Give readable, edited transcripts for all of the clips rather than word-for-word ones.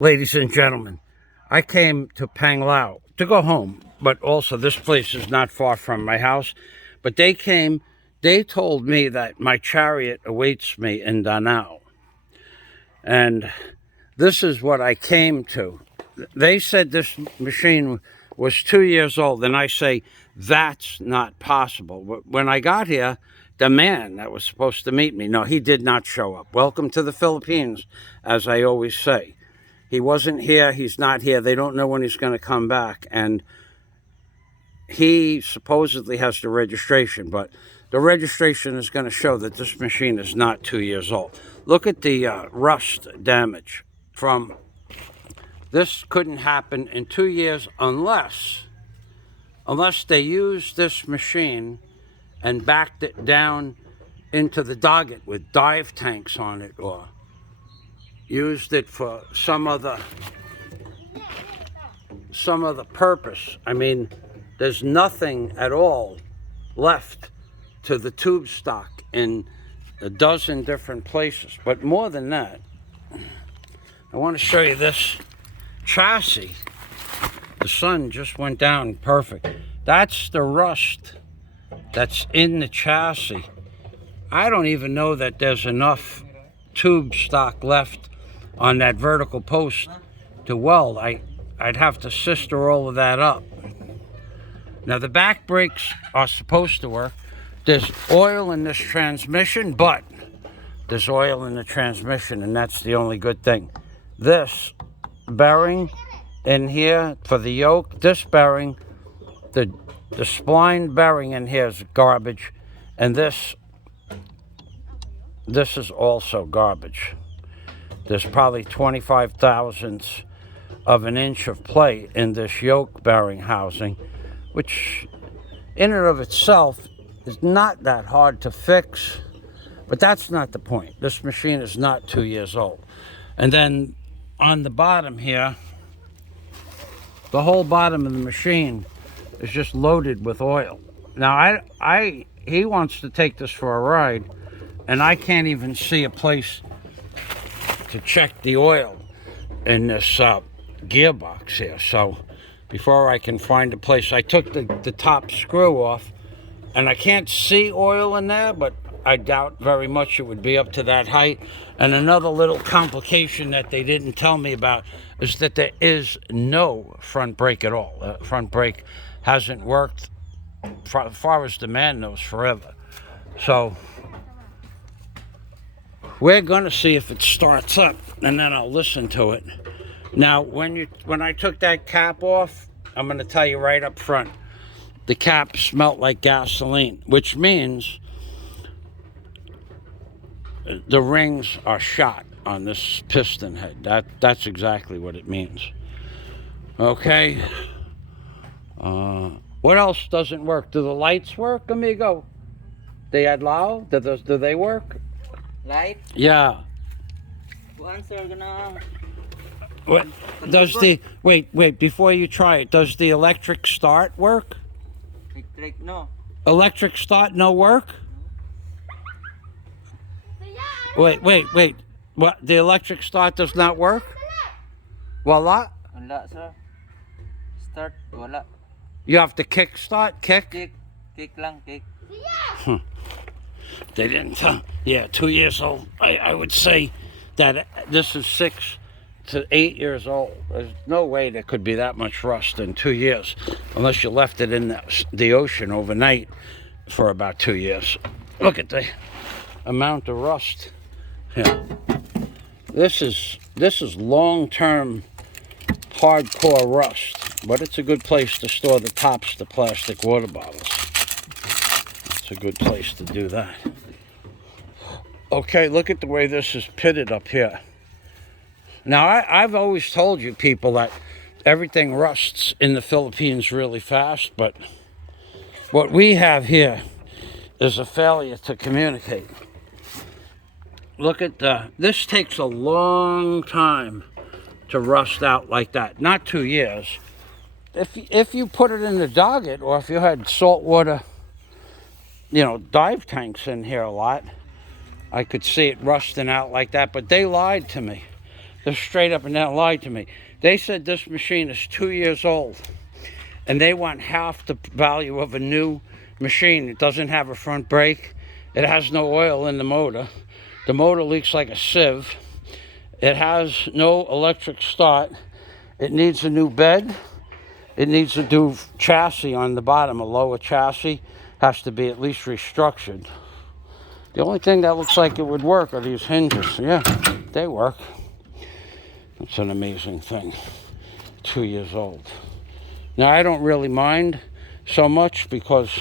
Ladies and gentlemen, I came to Pang Lao to go home, but also this place is not far from my house. But they told me that my chariot awaits me in Danao. And this is what I came to. They said this machine was 2 years old, and I say, that's not possible. When I got here, the man that was supposed to meet me, no, he did not show up. Welcome to the Philippines, as I always say. He wasn't here. He's not here. They don't know when he's going to come back. And he supposedly has the registration, but the registration is going to show that this machine is not 2 years old. Look at the rust damage from this. Couldn't happen in 2 years unless they used this machine and backed it down into the Doggett with dive tanks on it, or used it for some other purpose. I mean, there's nothing at all left to the tube stock in a dozen different places. But more than that, I want to show you this chassis. The sun just went down perfect. That's the rust that's in the chassis. I don't even know that there's enough tube stock left on that vertical post to weld. I'd have to sister all of that up. Now the back brakes are supposed to work. There's oil in this transmission, but there's oil in the transmission, and that's the only good thing. This bearing in here for the yoke, this bearing, the spline bearing in here is garbage, and this is also garbage. There's probably 25 thousandths of an inch of play in this yoke bearing housing, which in and of itself is not that hard to fix, but that's not the point. This machine is not 2 years old. And then on the bottom here, the whole bottom of the machine is just loaded with oil. Now he wants to take this for a ride, and I can't even see a place to check the oil in this gearbox here. So before I can find a place, I took the top screw off, and I can't see oil in there, but I doubt very much it would be up to that height. And another little complication that they didn't tell me about is that there is no front brake at all. The front brake hasn't worked, as far as the man knows, forever. So we're going to see if it starts up, and then I'll listen to it. Now, when I took that cap off, I'm going to tell you right up front, the cap smelled like gasoline, which means the rings are shot on this piston head. That's exactly what it means. Okay. What else doesn't work? Do the lights work, amigo? They adlaw? Do they work? Light? Yeah. Once you're gonna... What does the wait before you try it? Does the electric start work? Electric, no. Electric start no work? Wait. What? The electric start does not work? Wala? Wala, sir. Start, wala. You have to kick start? Kick? Kick lang, kick. They didn't tell. Yeah, 2 years old. I would say that this is 6 to 8 years old. There's no way there could be that much rust in 2 years, unless you left it in the ocean overnight for about 2 years. Look at the amount of rust. Yeah. This is long-term hardcore rust, but it's a good place to store the tops to plastic water bottles. It's a good place to do that. Okay, look at the way this is pitted up here. Now, I've always told you people that everything rusts in the Philippines really fast, but what we have here is a failure to communicate. Look at this takes a long time to rust out like that. Not 2 years. If you put it in the Doggett, or if you had saltwater, dive tanks in here a lot, I could see it rusting out like that. But they lied to me. They straight up and down lied to me. They said this machine is 2 years old, and they want half the value of a new machine. It doesn't have a front brake. It has no oil in the motor. The motor leaks like a sieve. It has no electric start. It needs a new bed. It needs a new chassis on the bottom. A lower chassis has to be at least restructured. The only thing that looks like it would work are these hinges. Yeah, they work. It's an amazing thing. 2 years old. Now, I don't really mind so much because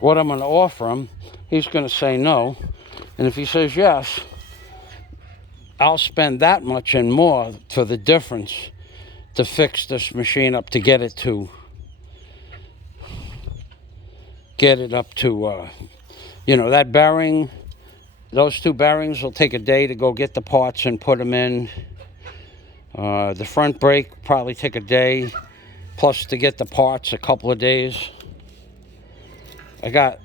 what I'm going to offer him, he's going to say no. And if he says yes, I'll spend that much and more for the difference to fix this machine up, to get it up to, you know, that bearing, those two bearings will take a day to go get the parts and put them in. The front brake probably take a day, plus to get the parts a couple of days. I got,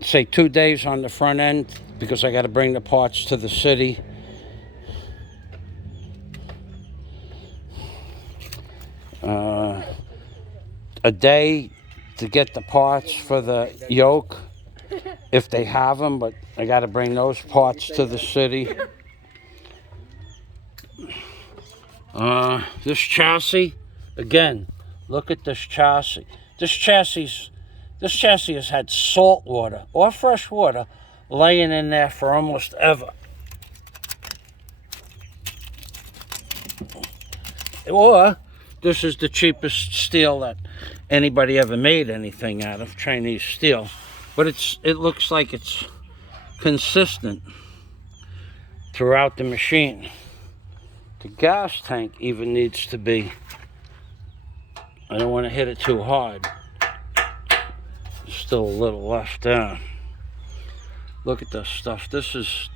say, 2 days on the front end because I got to bring the parts to the city. A day to get the parts for the yoke, if they have them, but I got to bring those parts to the city. This chassis, again, look at this chassis. This chassis has had salt water or fresh water laying in there for almost ever. Or this is the cheapest steel that anybody ever made anything out of, Chinese steel. But it looks like it's consistent throughout the machine. The gas tank even needs to be, I don't want to hit it too hard. There's still a little left there. Look at this stuff. This is,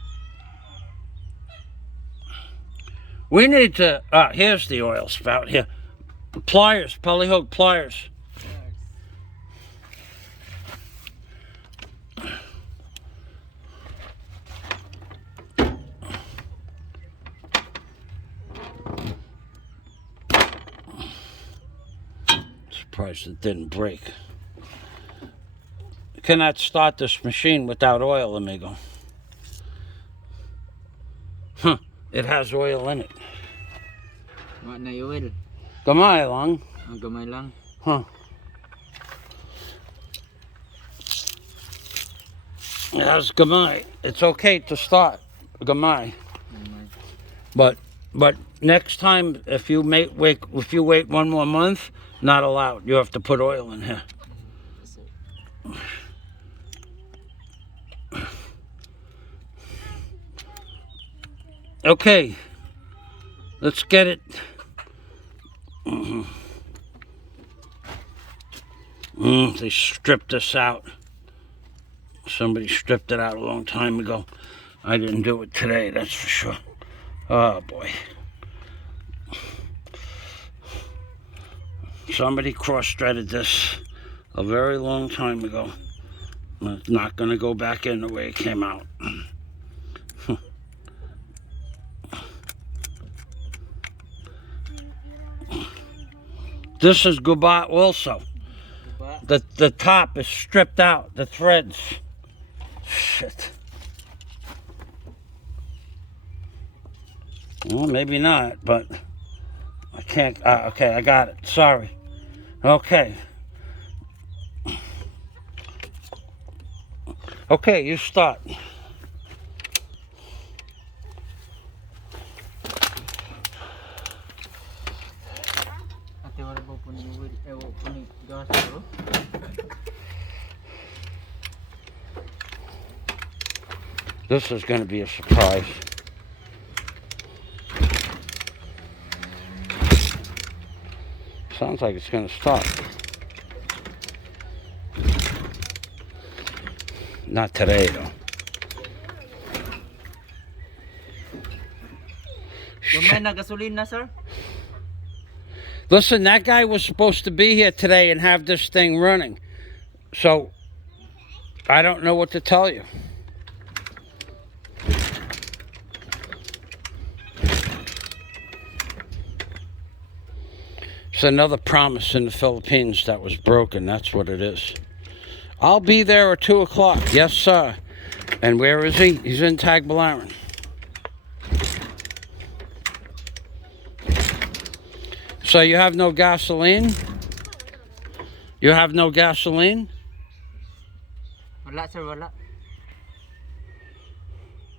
we need to, here's the oil spout here. Pliers, polyhook pliers. Surprised it didn't break. You cannot start this machine without oil, amigo. Huh, it has oil in it. What na oil? Gamay lang. Ang gamay lang. Huh. It has gamay. It's okay to start gamay. But next time, if you wait 1 more month, not allowed. You have to put oil in here. Okay, let's get it. They stripped this out. Somebody stripped it out a long time ago. I didn't do it today, that's for sure. Oh boy. Somebody cross-threaded this a very long time ago. It's not going to go back in the way it came out. This is goodbye also. The top is stripped out, the threads. Shit. Well, maybe not, but I can't. Okay, I got it. Sorry. Okay. Okay, you start. This is going to be a surprise. Sounds like it's going to start. Not today, though. Gamay na gasolina, sir? Listen, that guy was supposed to be here today and have this thing running. So, I don't know what to tell you. It's another promise in the Philippines that was broken. That's what it is. I'll be there at 2 o'clock. Yes, sir. And where is he? He's in Tagbilaran. So you have no gasoline? You have no gasoline? Wala sir, wala.